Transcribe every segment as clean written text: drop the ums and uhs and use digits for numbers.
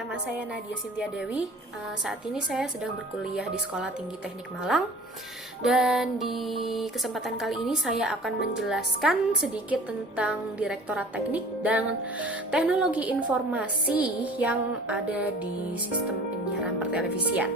nama saya Nadia Cynthia Dewi. Saat ini saya sedang berkuliah di Sekolah Tinggi Teknik Malang. Dan di kesempatan kali ini saya akan menjelaskan sedikit tentang Direktorat Teknik dan Teknologi Informasi yang ada di sistem penyiaran pertelevisian.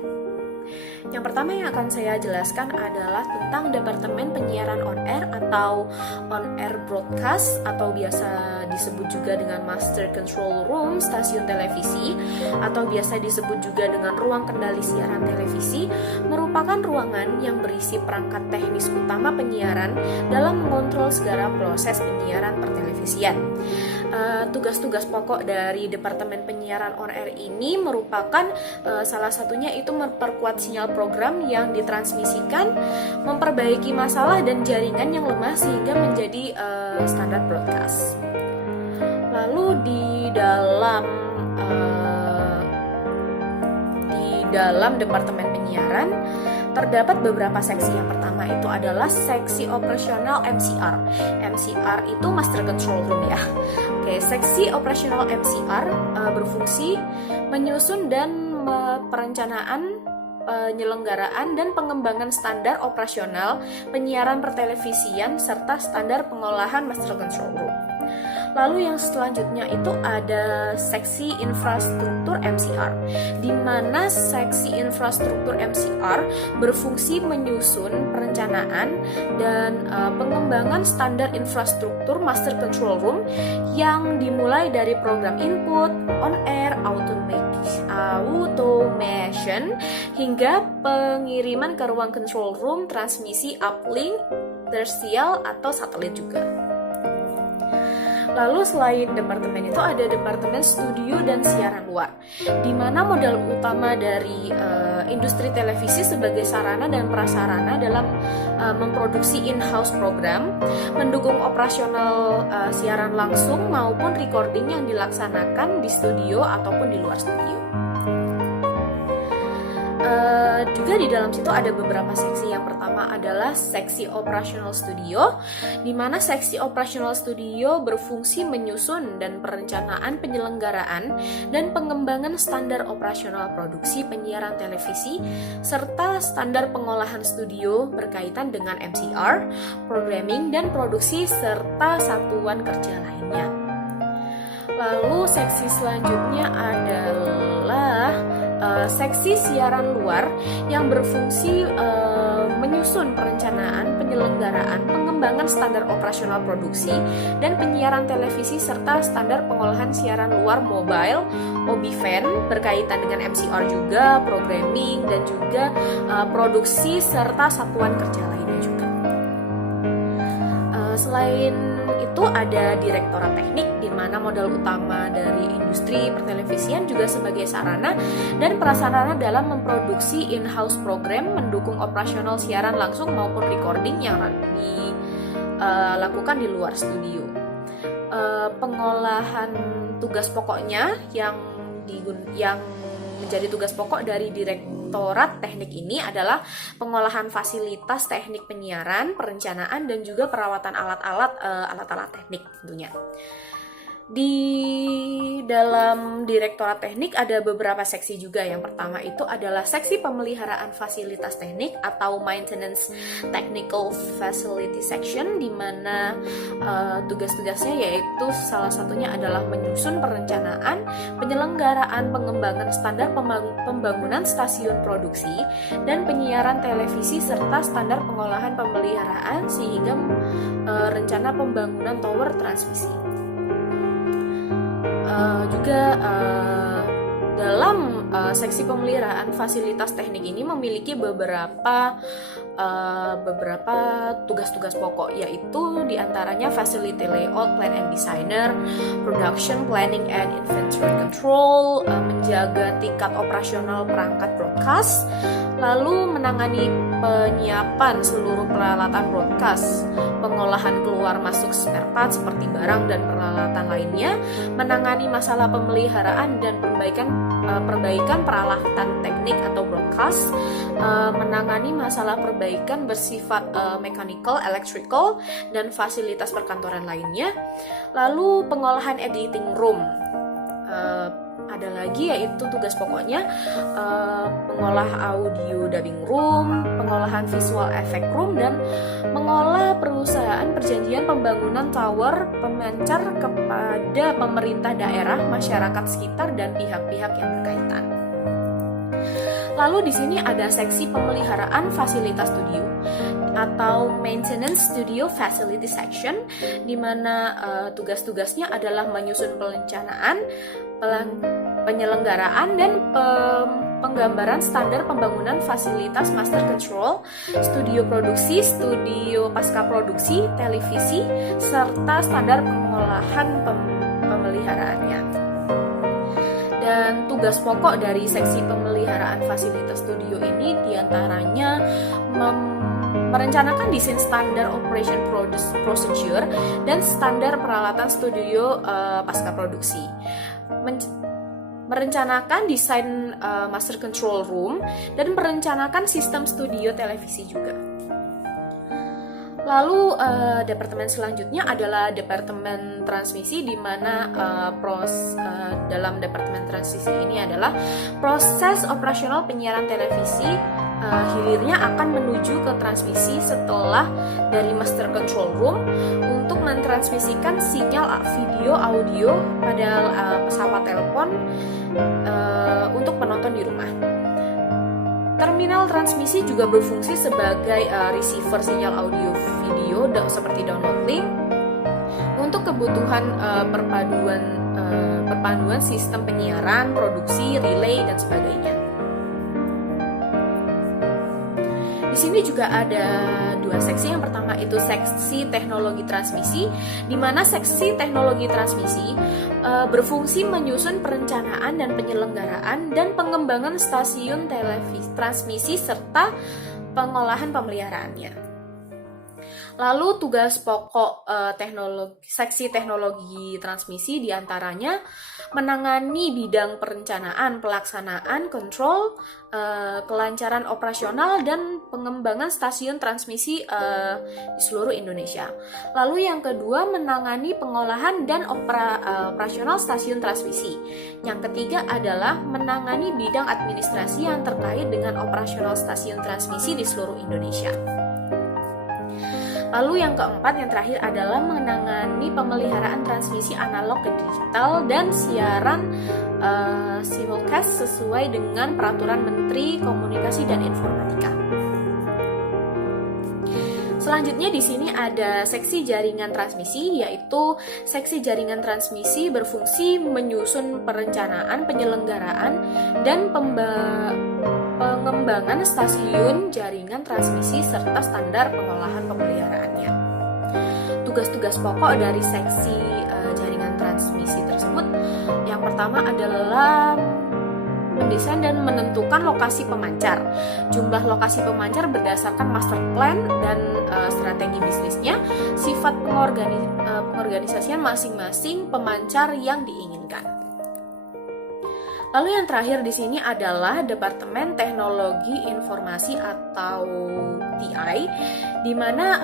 Yang pertama yang akan saya jelaskan adalah tentang Departemen Penyiaran On Air atau On Air Broadcast atau biasa disebut juga dengan Master Control Room stasiun televisi atau biasa disebut juga dengan ruang kendali siaran televisi, merupakan ruangan yang berisi perangkat teknis utama penyiaran dalam mengontrol segala proses penyiaran pertelevisian. Tugas-tugas pokok dari Departemen Penyiaran On Air ini merupakan salah satunya itu memperkuat sinyal program yang ditransmisikan, memperbaiki masalah dan jaringan yang lemah sehingga menjadi standar broadcast. Lalu di dalam Departemen Penyiaran terdapat beberapa seksi. Yang pertama itu adalah seksi operasional MCR. MCR itu Master Control Room ya. Oke, seksi operasional MCR berfungsi menyusun dan perencanaan penyelenggaraan dan pengembangan standar operasional penyiaran pertelevisian serta standar pengolahan Master Control Room. Lalu yang selanjutnya itu ada seksi infrastruktur MCR, di mana seksi infrastruktur MCR berfungsi menyusun perencanaan dan pengembangan standar infrastruktur Master Control Room yang dimulai dari program input, on air, automation hingga pengiriman ke ruang control room, transmisi uplink, terrestrial atau satelit juga. Lalu selain departemen itu ada Departemen Studio dan Siaran Luar, di mana modal utama dari industri televisi sebagai sarana dan prasarana dalam memproduksi in-house program, mendukung operasional siaran langsung maupun recording yang dilaksanakan di studio ataupun di luar studio. Juga di dalam situ ada beberapa seksi. Yang pertama adalah seksi operasional studio, di mana seksi operasional studio berfungsi menyusun dan perencanaan penyelenggaraan dan pengembangan standar operasional produksi penyiaran televisi serta standar pengolahan studio berkaitan dengan MCR, programming dan produksi serta satuan kerja lainnya. Lalu seksi selanjutnya adalah seksi siaran luar yang berfungsi menyusun perencanaan, penyelenggaraan, pengembangan standar operasional produksi dan penyiaran televisi serta standar pengolahan siaran luar mobile, OB-fan berkaitan dengan MCR juga, programming dan juga produksi serta satuan kerja lainnya juga. Selain itu ada Direktorat Teknik, di mana modal utama dari industri pertelevisian juga sebagai sarana dan prasarana dalam memproduksi in-house program, mendukung operasional siaran langsung maupun recording yang dilakukan di luar studio. Pengolahan tugas pokoknya yang menjadi tugas pokok dari Direktorat Teknik ini adalah pengolahan fasilitas teknik penyiaran, perencanaan dan juga perawatan alat-alat teknik tentunya. Di dalam Direktorat Teknik ada beberapa seksi juga. Yang pertama itu adalah seksi pemeliharaan fasilitas teknik atau Maintenance Technical Facility Section, di mana tugas-tugasnya yaitu salah satunya adalah menyusun perencanaan, penyelenggaraan, pengembangan standar pembangunan stasiun produksi dan penyiaran televisi serta standar pengolahan pemeliharaan sehingga rencana pembangunan tower transmisi. Dalam seksi pemeliharaan fasilitas teknik ini memiliki beberapa tugas-tugas pokok, yaitu diantaranya facility layout, plan and designer, production planning and inventory control, menjaga tingkat operasional perangkat broadcast, lalu menangani penyiapan seluruh peralatan broadcast, pengolahan keluar masuk spare part seperti barang dan peralatan lainnya, menangani masalah pemeliharaan dan perbaikan peralatan teknik atau broadcast, menangani masalah perbaikan bersifat mechanical, electrical, dan fasilitas perkantoran lainnya, lalu pengolahan editing room, ada lagi yaitu tugas pokoknya mengolah audio dubbing room, pengolahan visual effect room, dan mengolah perusahaan perjanjian pembangunan tower pemancar kepada pemerintah daerah, masyarakat sekitar, dan pihak-pihak yang berkaitan. Lalu di sini ada seksi pemeliharaan fasilitas studio atau Maintenance Studio Facility Section, di mana tugas-tugasnya adalah menyusun perencanaan, penyelenggaraan, dan penggambaran standar pembangunan fasilitas master control, studio produksi, studio pasca produksi, televisi, serta standar pengolahan pemeliharaannya. Dan tugas pokok dari seksi pemeliharaan fasilitas studio ini diantaranya merencanakan desain standar operation procedure dan standar peralatan studio pasca produksi, merencanakan desain master control room, dan merencanakan sistem studio televisi juga. Lalu departemen selanjutnya adalah departemen transmisi, di mana dalam departemen transmisi ini adalah proses operasional penyiaran televisi hilirnya akan menuju ke transmisi setelah dari master control room untuk mentransmisikan sinyal video audio pada pesawat telepon untuk penonton di rumah. Terminal transmisi juga berfungsi sebagai receiver sinyal audio video seperti download link untuk kebutuhan perpaduan sistem penyiaran, produksi, relay, dan sebagainya. Di sini juga ada dua seksi. Yang pertama itu seksi teknologi transmisi, di mana seksi teknologi transmisi berfungsi menyusun perencanaan dan penyelenggaraan dan pengembangan stasiun televisi transmisi serta pengolahan pemeliharaannya. Lalu tugas pokok seksi teknologi transmisi diantaranya menangani bidang perencanaan, pelaksanaan, kontrol, kelancaran operasional, dan pengembangan stasiun transmisi di seluruh Indonesia. Lalu yang kedua menangani pengolahan dan operasional stasiun transmisi. Yang ketiga adalah menangani bidang administrasi yang terkait dengan operasional stasiun transmisi di seluruh Indonesia. Lalu yang keempat, yang terakhir adalah menangani pemeliharaan transmisi analog ke digital dan siaran simulcast sesuai dengan peraturan Menteri Komunikasi dan Informatika. Selanjutnya di sini ada seksi jaringan transmisi, yaitu seksi jaringan transmisi berfungsi menyusun perencanaan, penyelenggaraan, dan pengembangan stasiun jaringan transmisi serta standar pengolahan pemeliharaannya. Tugas-tugas pokok dari seksi jaringan transmisi tersebut, yang pertama adalah mendesain dan menentukan lokasi pemancar. Jumlah lokasi pemancar berdasarkan master plan dan strategi bisnisnya, sifat pengorganisasian masing-masing pemancar yang diinginkan. Lalu yang terakhir di sini adalah Departemen Teknologi Informasi atau TI, di mana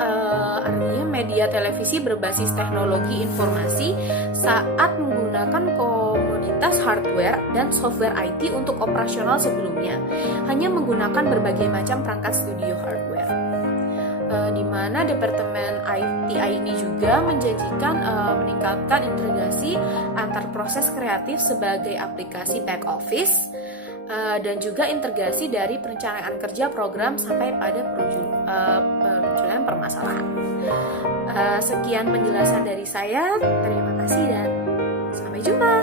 artinya media televisi berbasis teknologi informasi saat menggunakan komoditas hardware dan software IT untuk operasional sebelumnya, hanya menggunakan berbagai macam perangkat studio hardware. Di mana Departemen TI ini juga menjanjikan meningkatkan integrasi antar proses kreatif sebagai aplikasi back office dan juga integrasi dari perencanaan kerja program sampai pada penunjukan permasalahan. Sekian penjelasan dari saya, terima kasih dan sampai jumpa.